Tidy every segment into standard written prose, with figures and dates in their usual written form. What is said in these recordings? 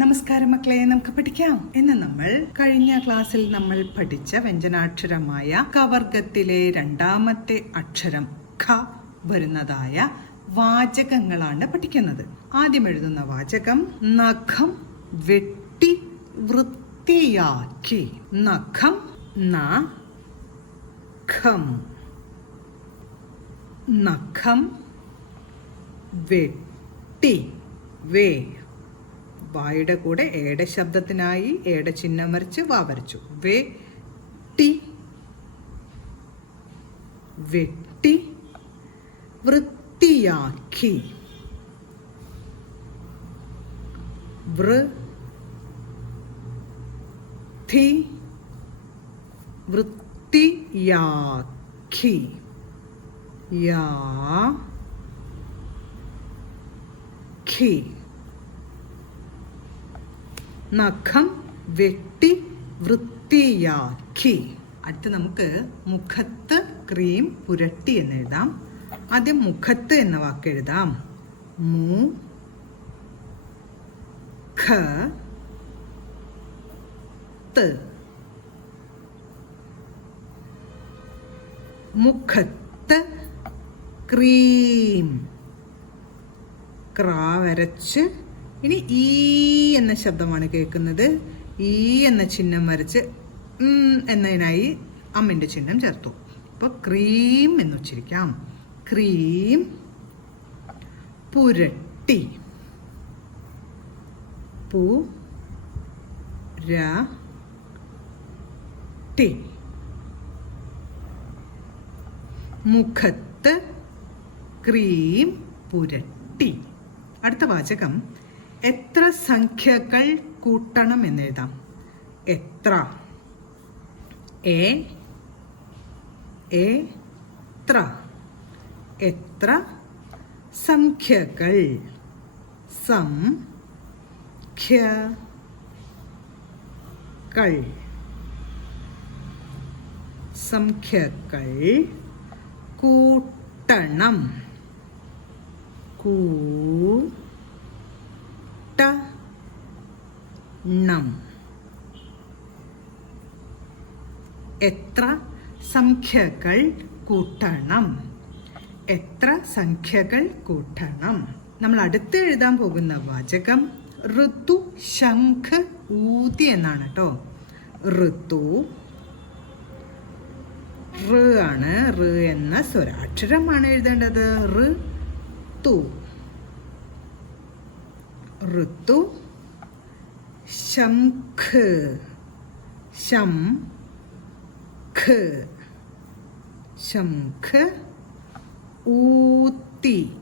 നമസ്കാരം മക്കളെ, നമുക്ക് പഠിക്കാം. ഇന്ന് നമ്മൾ കഴിഞ്ഞ ക്ലാസ്സിൽ നമ്മൾ പഠിച്ച വ്യഞ്ജനാക്ഷരമായ കവർഗത്തിലെ രണ്ടാമത്തെ അക്ഷരം ഖ വരുന്നതായ വാചകങ്ങളാണ് പഠിക്കുന്നത്. ആദ്യം എഴുതുന്ന വാചകം നഖം വെട്ടി വൃത്തിയാക്കി. നഖം നഖം നഖം വെട്ടി വേ വായുടെ കൂടെ ഏടെ ശബ്ദത്തിനായി ഏടെ ചിഹ്നം വരച്ച് വാ വരച്ചു. വെട്ടി വെട്ടി വൃത്തിയാക്കി. വൃത്തി വൃത്തിയാക്കി. യാ നഖം വെട്ടി വൃത്തിയാക്കി. അടുത്ത് നമുക്ക് മുഖത്ത് ക്രീം പുരട്ടി എന്ന് എഴുതാം. ആദ്യം മുഖത്ത് എന്ന വാക്ക് എഴുതാം. മു ഖ ത്ത്. മുഖത്ത് ക്രീം. ക്രാ വരച്ച് ഇനി ഈ എന്ന ശബ്ദമാണ് കേൾക്കുന്നത്. ഈ എന്ന ചിഹ്നം വരച്ച് എന്നതിനായി അമ്മിൻ്റെ ചിഹ്നം ചേർത്തു. ഇപ്പോൾ ക്രീം എന്ന് ഉച്ചരിക്കാം. ക്രീം പുരട്ടി. പുരട്ടി. മുഖത്ത് ക്രീം പുരട്ടി. അടുത്ത വാചകം എത്ര സംഖ്യകൾ കൂട്ടണം എന്നെഴുതാം. എത്ര എത്ര എത്ര സംഖ്യകൾ. സംഖ്യകൾ കൂട്ടണം. എത്ര സംഖ്യകൾ കൂട്ടണം. എത്ര സംഖ്യകൾ കൂട്ടണം. നമ്മൾ അടുത്ത് എഴുതാൻ പോകുന്ന വാചകം ഋതു ശംഖ് ഊതി എന്നാണ് കേട്ടോ. ഋതു ഋ ആണ്. ഋ എന്ന സ്വരാക്ഷരമാണ് എഴുതേണ്ടത്. ഋതു ഋതു ശംഖ് ശംഖ് ശംഖ് ഊത്തി.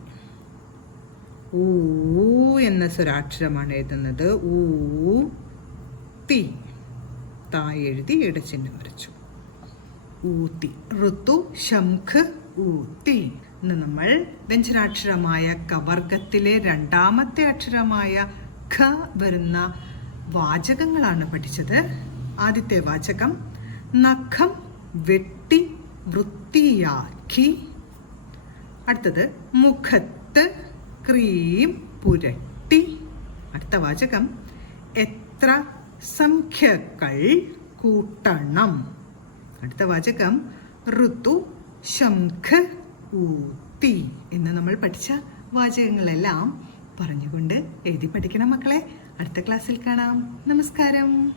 ഊ എന്ന സ്വരാക്ഷരമാണ് എഴുതുന്നത്. ഊത്തി. താഴെ എഴുതി ഇടച്ചിഹ്നം വരച്ചു. ഊത്തി. ഋതു ശംഖ് ഊത്തി. ഇന്ന് നമ്മൾ വ്യഞ്ജനാക്ഷരമായ കവർഗത്തിലെ രണ്ടാമത്തെ അക്ഷരമായ ഖ വരുന്ന വാചകങ്ങളാണ് പഠിച്ചത്. ആദ്യത്തെ വാചകം നഖം വെട്ടി വൃത്തിയാക്കി. അടുത്തത് മുഖത്ത് ക്രീം പുരട്ടി. അടുത്ത വാചകം എത്ര സംഖ്യകൾ കൂട്ടണം. അടുത്ത വാചകം ഋതു ശംഖ് ഊത്തി. എന്ന് നമ്മൾ പഠിച്ച വാചകങ്ങളെല്ലാം പറഞ്ഞുകൊണ്ട് എഴുതി പഠിക്കണം മക്കളെ. അടുത്ത ക്ലാസ്സിൽ കാണാം. നമസ്കാരം.